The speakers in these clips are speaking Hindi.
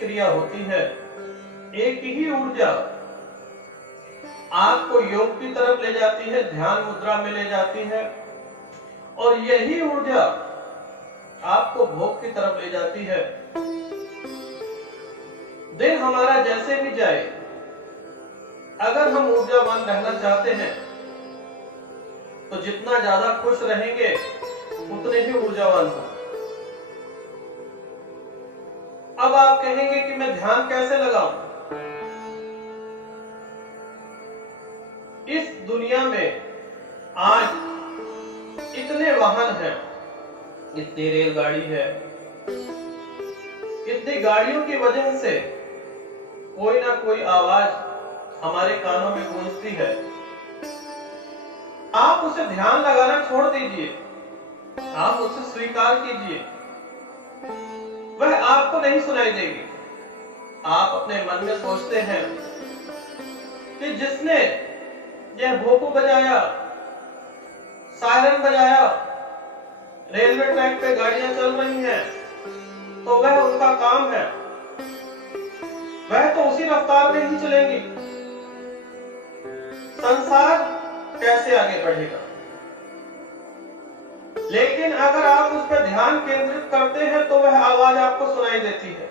क्रिया होती है, एक ही ऊर्जा आपको योग की तरफ ले जाती है, ध्यान मुद्रा में ले जाती है, और यही ऊर्जा आपको भोग की तरफ ले जाती है। दिन हमारा जैसे भी जाए, अगर हम ऊर्जावान रहना चाहते हैं तो जितना ज्यादा खुश रहेंगे उतने ही ऊर्जावान हो। अब आप कहेंगे कि मैं ध्यान कैसे लगाऊं? इस दुनिया में आज इतने वाहन हैं, इतनी रेलगाड़ी है, इतनी गाड़ियों की वजह से कोई ना कोई आवाज हमारे कानों में गूंजती है। आप उसे ध्यान लगाना छोड़ दीजिए, आप उसे स्वीकार कीजिए, वह आपको नहीं सुनाई देगी। आप अपने मन में सोचते हैं कि जिसने यह भोपू बजाया, सायरन बजाया, रेलवे ट्रैक पे गाड़ियां चल रही हैं, तो वह उनका काम है, वह तो उसी रफ्तार में ही चलेंगी। संसार कैसे आगे बढ़ेगा? लेकिन अगर आप उस पर ध्यान केंद्रित करते हैं तो वह आवाज आपको सुनाई देती है।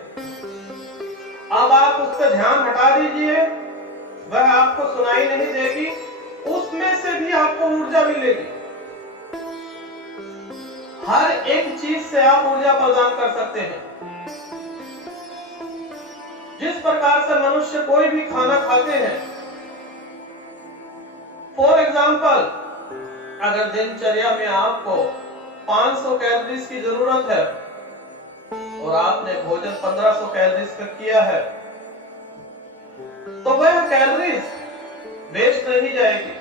अब आप उस पर ध्यान हटा दीजिए, वह आपको सुनाई नहीं देगी, उसमें से भी आपको ऊर्जा मिलेगी। हर एक चीज से आप ऊर्जा प्रदान कर सकते हैं। जिस प्रकार से मनुष्य कोई भी खाना खाते हैं, फॉर एग्जाम्पल, अगर दिनचर्या में आपको 500 कैलोरीज की जरूरत है और आपने भोजन 1500 कैलोरीज का किया है, तो वह कैलोरीज वेस्ट नहीं जाएगी।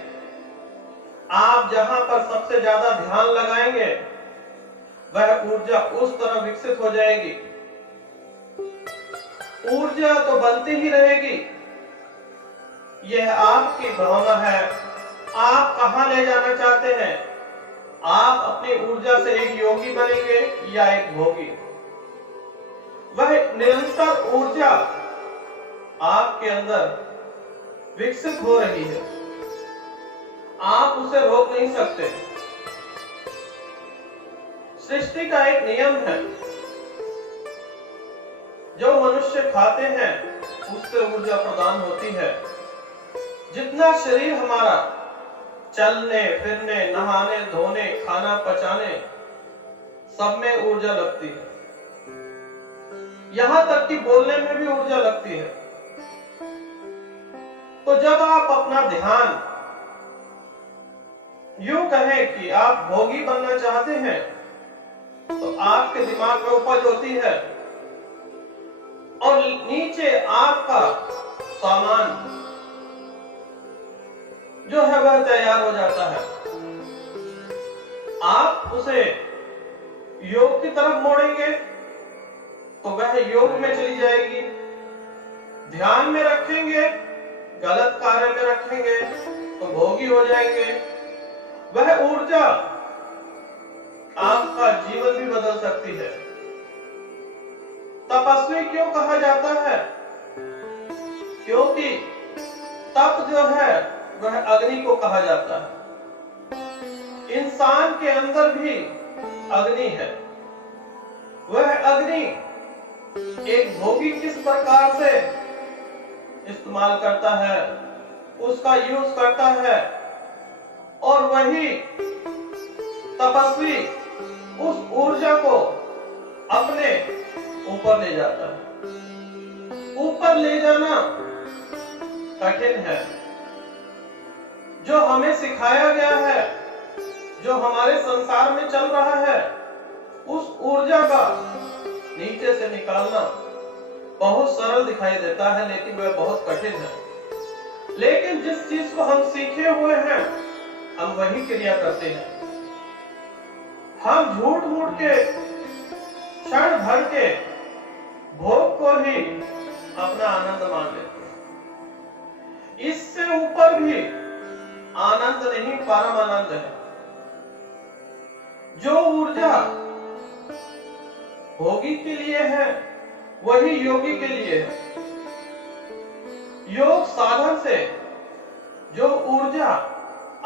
आप जहां पर सबसे ज्यादा ध्यान लगाएंगे वह ऊर्जा उस तरह विकसित हो जाएगी। ऊर्जा तो बनती ही रहेगी, यह आपकी भावना है। आप कहां ले जाना चाहते हैं? आप अपनी ऊर्जा से एक योगी बनेंगे या एक भोगी? वह निरंतर ऊर्जा आपके अंदर विकसित हो रही है, आप उसे रोक नहीं सकते। सृष्टि का एक नियम है, जो मनुष्य खाते हैं उससे ऊर्जा प्रदान होती है। जितना शरीर हमारा चलने फिरने, नहाने धोने, खाना पचाने, सब में ऊर्जा लगती है। यहां तक कि बोलने में भी ऊर्जा लगती है। तो जब आप अपना ध्यान यूं कहें कि आप भोगी बनना चाहते हैं, तो आपके दिमाग में उपज होती है और नीचे आपका सामान जो है वह तैयार हो जाता है। आप उसे योग की तरफ मोड़ेंगे तो वह योग में चली जाएगी। ध्यान में रखेंगे, गलत कार्य में रखेंगे तो भोगी हो जाएंगे। वह ऊर्जा आपका जीवन भी बदल सकती है। तपस्वी क्यों कहा जाता है? क्योंकि तप जो है वह अग्नि को कहा जाता है। इंसान के अंदर भी अग्नि है। वह अग्नि एक भोगी किस प्रकार से इस्तेमाल करता है, उसका यूज करता है, और वही तपस्वी उस ऊर्जा को अपने ऊपर ले जाता है। ऊपर ले जाना कठिन है। जो हमें सिखाया गया है, जो हमारे संसार में चल रहा है, उस ऊर्जा का नीचे से निकालना बहुत सरल दिखाई देता है, लेकिन वह बहुत कठिन है। लेकिन जिस चीज को हम सीखे हुए हैं, हम वही क्रिया करते हैं। हम झूठ मूठ के, क्षण भर के भोग को ही अपना आनंद मान लेते हैं। इससे ऊपर भी आनंद नहीं, परम आनंद है। जो ऊर्जा भोगी के लिए है वही योगी के लिए है। योग साधन से जो ऊर्जा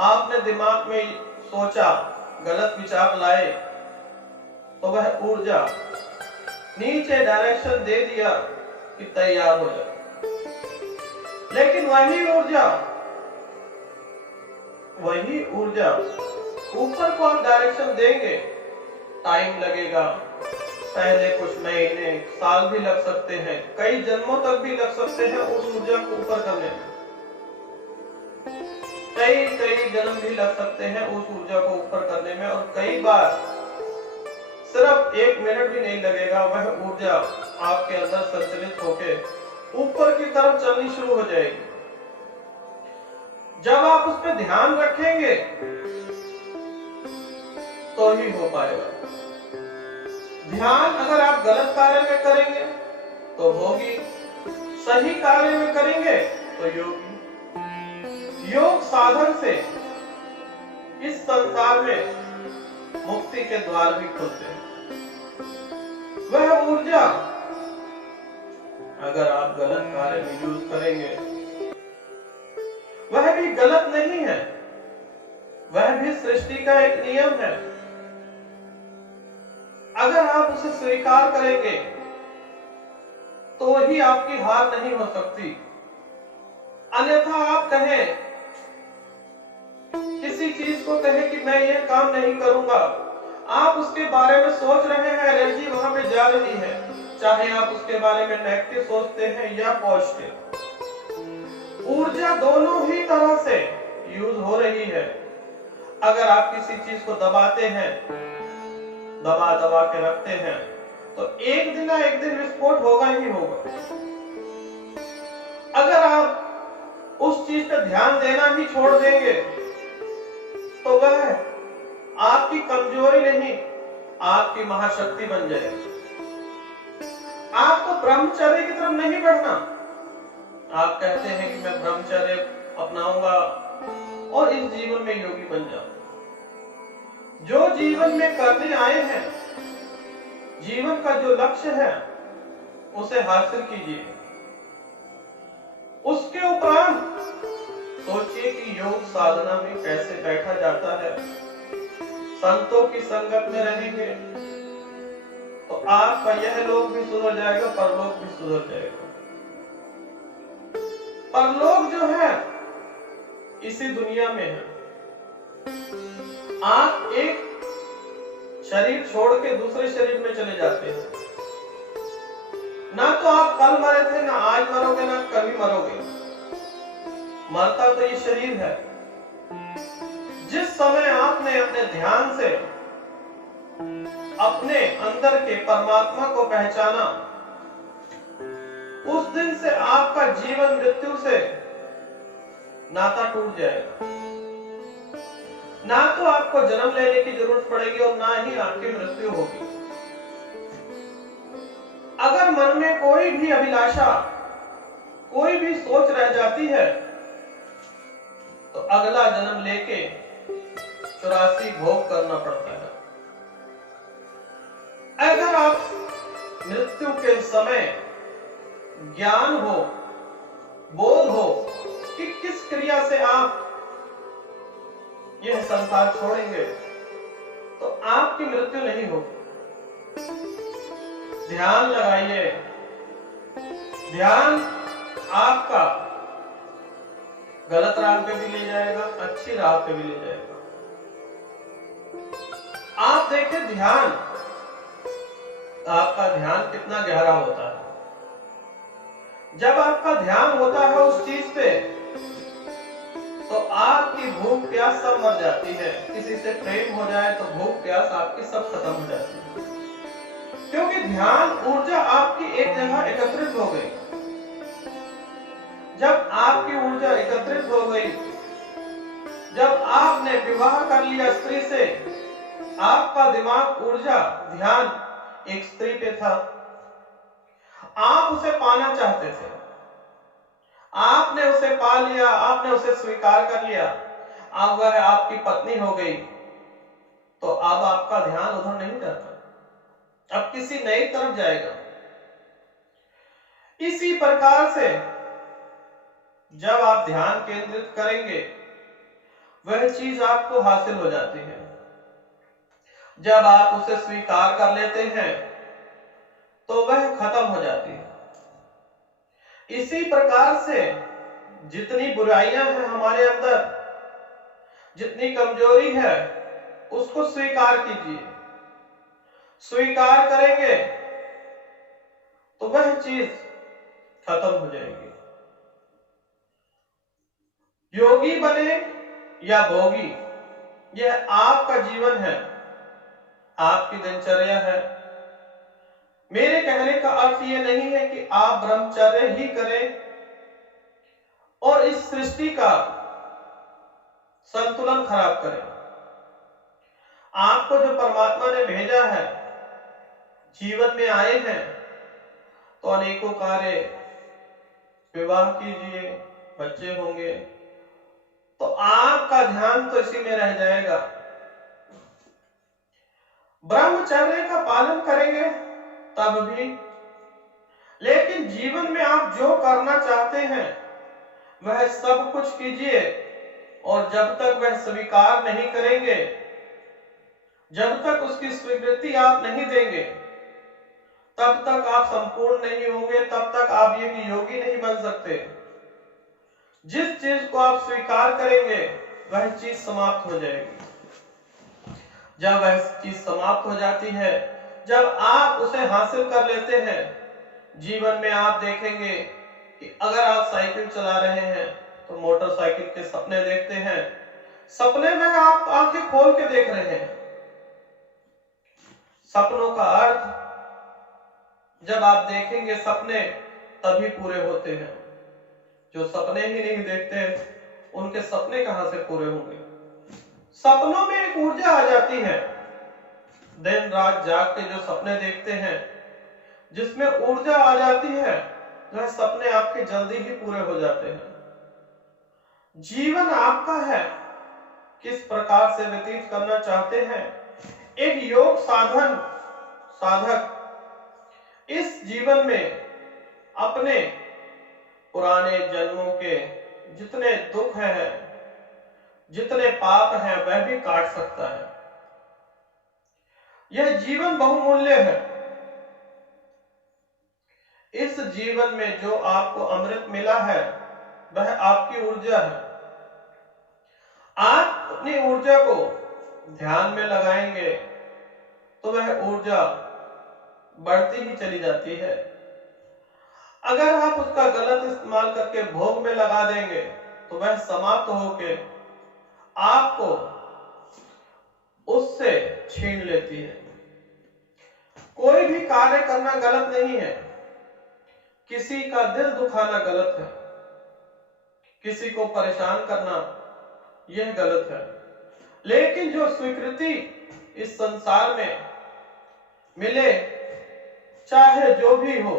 आपने दिमाग में सोचा, गलत विचार लाए, तो वह ऊर्जा नीचे डायरेक्शन दे दिया कि तैयार हो जाए। लेकिन वही ऊर्जा ऊपर को आप डायरेक्शन देंगे, टाइम लगेगा, पहले कुछ महीने, साल भी लग सकते हैं, कई जन्मों तक भी लग सकते हैं उस ऊर्जा को ऊपर करने में। कई जन्म भी लग सकते हैं उस ऊर्जा को ऊपर करने में, और कई बार सिर्फ 1 मिनट भी नहीं लगेगा, वह ऊर्जा आपके अंदर संचलित होके ऊपर की तरफ चलनी शुरू हो जाएगी। जब आप उस पर ध्यान रखेंगे तो ही हो पाएगा। ध्यान अगर आप गलत कार्य में करेंगे तो भोगी, सही कार्य में करेंगे तो योगी। योग साधन से इस संसार में मुक्ति के द्वार भी खुलते हैं। वह ऊर्जा अगर आप गलत कार्य में यूज करेंगे, वह भी गलत नहीं है, वह भी सृष्टि का एक नियम है। अगर आप उसे स्वीकार करेंगे तो ही आपकी हार नहीं हो सकती। अन्यथा आप कहें, किसी चीज को कहें कि मैं ये काम नहीं करूंगा, आप उसके बारे में सोच रहे हैं, एनर्जी वहां पे जा रही है, चाहे आप उसके बारे में नेगेटिव सोचते हैं या पॉजिटिव, ऊर्जा दोनों ही तरह से यूज हो रही है। अगर आप किसी चीज को दबाते हैं, दबा के रखते हैं, तो एक दिन ना एक दिन विस्फोट होगा ही होगा। अगर आप उस चीज पर ध्यान देना ही छोड़ देंगे तो वह आपकी कमजोरी नहीं, आपकी महाशक्ति बन जाएगी। आपको ब्रह्मचर्य की तरफ नहीं बढ़ना। आप कहते हैं कि मैं ब्रह्मचर्य अपनाऊंगा और इस जीवन में योगी बन जाऊं। जो जीवन में करने आए हैं, जीवन का जो लक्ष्य है उसे हासिल कीजिए। उसके उपरांत सोचिए कि योग साधना में कैसे बैठा जाता है। संतों की संगत में रहेंगे तो आपका यह लोक भी सुधर जाएगा, परलोक भी सुधर जाएगा। परलोक जो है इसी दुनिया में है। आप एक शरीर छोड़ के दूसरे शरीर में चले जाते हैं। ना तो आप कल मरे थे, ना आज मरोगे, ना कभी मरोगे। मरता तो ये शरीर है। जिस समय आपने अपने ध्यान से अपने अंदर के परमात्मा को पहचाना, उस दिन से आपका जीवन मृत्यु से नाता टूट जाएगा। ना तो आपको जन्म लेने की जरूरत पड़ेगी और ना ही आपकी मृत्यु होगी। अगर मन में कोई भी अभिलाषा, कोई भी सोच रह जाती है तो अगला जन्म लेके 84 भोग करना पड़ता है। अगर आप मृत्यु के समय ज्ञान हो, बोध हो कि किस क्रिया से आप यह संसार छोड़ेंगे, तो आपकी मृत्यु नहीं होगी। ध्यान लगाइए। ध्यान आपका गलत राह पे भी ले जाएगा, अच्छी राह पे भी ले जाएगा। आप देखिए, ध्यान, आपका ध्यान कितना गहरा होता है। जब आपका ध्यान होता है उस चीज पे, तो आपकी भूख प्यास सब मर जाती है। किसी से प्रेम हो जाए तो भूख प्यास आपकी सब खत्म हो जाती है, क्योंकि ध्यान ऊर्जा आपकी एक जगह एकत्रित हो गई। जब आपकी ऊर्जा एकत्रित हो गई, जब आपने विवाह कर लिया स्त्री से, आपका दिमाग, ऊर्जा, ध्यान एक स्त्री पे था। आप उसे पाना चाहते थे, आपने उसे पा लिया, आपने उसे स्वीकार कर लिया, अब वह आपकी पत्नी हो गई, तो अब आपका ध्यान उधर नहीं जाता, अब किसी नई तरफ जाएगा। इसी प्रकार से जब आप ध्यान केंद्रित करेंगे वह चीज आपको हासिल हो जाती है। जब आप उसे स्वीकार कर लेते हैं तो वह खत्म हो जाती है। इसी प्रकार से जितनी बुराइयां हैं हमारे अंदर, जितनी कमजोरी है, उसको स्वीकार कीजिए। स्वीकार करेंगे तो वह चीज खत्म हो जाएगी। योगी बने या भोगी, यह आपका जीवन है, आपकी दिनचर्या है। मेरे कहने का अर्थ यह नहीं है कि आप ब्रह्मचर्य ही करें और इस सृष्टि का संतुलन खराब करें। आपको जो परमात्मा ने भेजा है, जीवन में आए हैं, तो अनेकों कार्य, विवाह कीजिए, बच्चे होंगे, तो आपका ध्यान तो इसी में रह जाएगा। ब्रह्मचर्य का पालन करेंगे तब भी, लेकिन जीवन में आप जो करना चाहते हैं वह सब कुछ कीजिए, और जब तक वह स्वीकार नहीं करेंगे, जब तक उसकी स्वीकृति आप नहीं देंगे, तब तक आप संपूर्ण नहीं होंगे, तब तक आप एक योगी नहीं बन सकते। जिस चीज को आप स्वीकार करेंगे वह चीज समाप्त हो जाएगी। जब वह चीज समाप्त हो जाती है, जब आप उसे हासिल कर लेते हैं, जीवन में आप देखेंगे कि अगर आप साइकिल चला रहे हैं तो मोटरसाइकिल के सपने देखते हैं, सपने में आप आंखें खोल के देख रहे हैं। सपनों का अर्थ जब आप देखेंगे सपने तभी पूरे होते हैं। जो सपने ही नहीं देखते उनके सपने कहां से पूरे होंगे। सपनों में एक ऊर्जा आ जाती है, दिन रात जाग के जो सपने देखते हैं, जिसमें ऊर्जा आ जाती है, वह सपने आपके जल्दी ही पूरे हो जाते हैं। जीवन आपका है, किस प्रकार से व्यतीत करना चाहते हैं। एक योग साधक इस जीवन में अपने पुराने जन्मों के जितने दुख हैं, जितने पाप हैं, वह भी काट सकता है। यह जीवन बहुमूल्य है। इस जीवन में जो आपको अमृत मिला है वह आपकी ऊर्जा है। आप अपनी ऊर्जा को ध्यान में लगाएंगे तो वह ऊर्जा बढ़ती ही चली जाती है। अगर आप उसका गलत इस्तेमाल करके भोग में लगा देंगे तो वह समाप्त होके आपको उससे छीन लेती है। कोई भी कार्य करना गलत नहीं है, किसी का दिल दुखाना गलत है, किसी को परेशान करना यह गलत है, लेकिन जो स्वीकृति इस संसार में मिले, चाहे जो भी हो,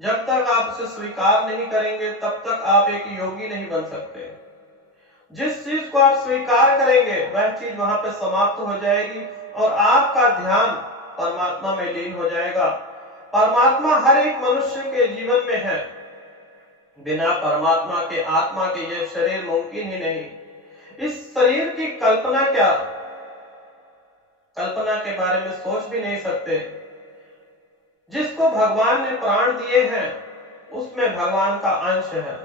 जब तक आप उसे स्वीकार नहीं करेंगे तब तक आप एक योगी नहीं बन सकते। जिस चीज को आप स्वीकार करेंगे वह चीज वहां पे समाप्त हो जाएगी और आपका ध्यान परमात्मा में लीन हो जाएगा। परमात्मा हर एक मनुष्य के जीवन में है। बिना परमात्मा के, आत्मा के यह शरीर मुमकिन ही नहीं। इस शरीर की कल्पना क्या, कल्पना के बारे में सोच भी नहीं सकते। जिसको भगवान ने प्राण दिए हैं उसमें भगवान का अंश है।